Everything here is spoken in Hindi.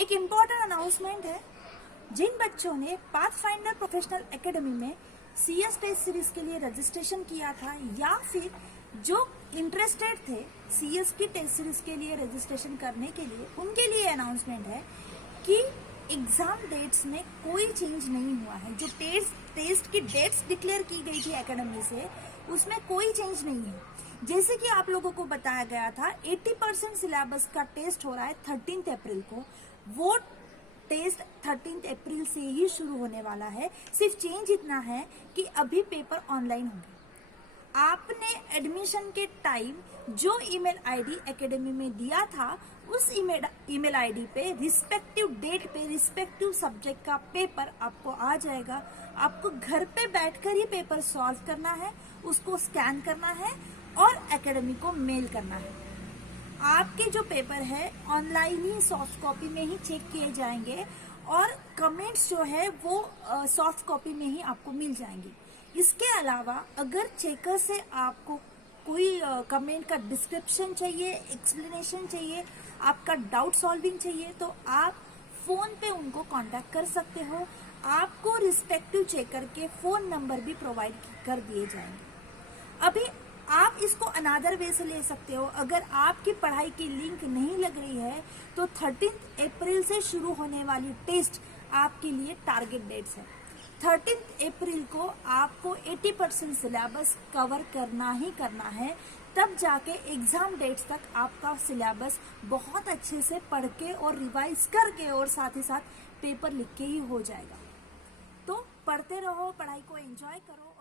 एक इम्पोर्टेंट अनाउंसमेंट है। जिन बच्चों ने पाथफाइंडर प्रोफेशनल एकेडमी में सीएस टेस्ट सीरीज के लिए रजिस्ट्रेशन किया था या फिर जो इंटरेस्टेड थे सीएस की टेस्ट सीरीज के लिए रजिस्ट्रेशन करने के लिए, उनके लिए अनाउंसमेंट है कि एग्जाम डेट्स में कोई चेंज नहीं हुआ है। जो टेस्ट की डेट्स डिक्लेयर की गई थी एकेडमी से, उसमें कोई चेंज नहीं है। जैसे कि आप लोगों को बताया गया था 80% सिलेबस का टेस्ट हो रहा है 13 अप्रैल को। वो टेस्ट 13 अप्रैल से ही शुरू होने वाला है। सिर्फ चेंज इतना है कि अभी पेपर ऑनलाइन होंगे। आपने एडमिशन के टाइम जो ईमेल आईडी एकेडमी में दिया था, उस ईमेल आईडी पे रिस्पेक्टिव डेट पे रिस्पेक्टिव सब्जेक्ट का पेपर आपको आ जाएगा। आपको घर पे बैठकर ही पेपर सॉल्व करना है, उसको स्कैन करना है और एकेडमी को मेल करना है। आपके जो पेपर है ऑनलाइन ही सॉफ्ट कॉपी में ही चेक किए जाएंगे और कमेंट्स जो है वो सॉफ्ट कॉपी में ही आपको मिल जाएंगे। इसके अलावा अगर चेकर से आपको कोई कमेंट का डिस्क्रिप्शन चाहिए, एक्सप्लेनेशन चाहिए, आपका डाउट सॉल्विंग चाहिए, तो आप फोन पे उनको कांटेक्ट कर सकते हो। आपको रिस्पेक्टिव चेकर के फोन नंबर भी प्रोवाइड कर दिए जाएंगे। अभी आप इसको अनादर वे से ले सकते हो। अगर आपकी पढ़ाई की लिंक नहीं लग रही है तो 13 अप्रैल से शुरू होने वाली टेस्ट आपके लिए टारगेट डेट्स है। 13 अप्रैल को आपको 80% सिलेबस कवर करना ही करना है। तब जाके एग्जाम डेट्स तक आपका सिलेबस बहुत अच्छे से पढ़ के और रिवाइज करके और साथ ही साथ पेपर लिख के ही हो जाएगा। तो पढ़ते रहो, पढ़ाई को एंजॉय करो।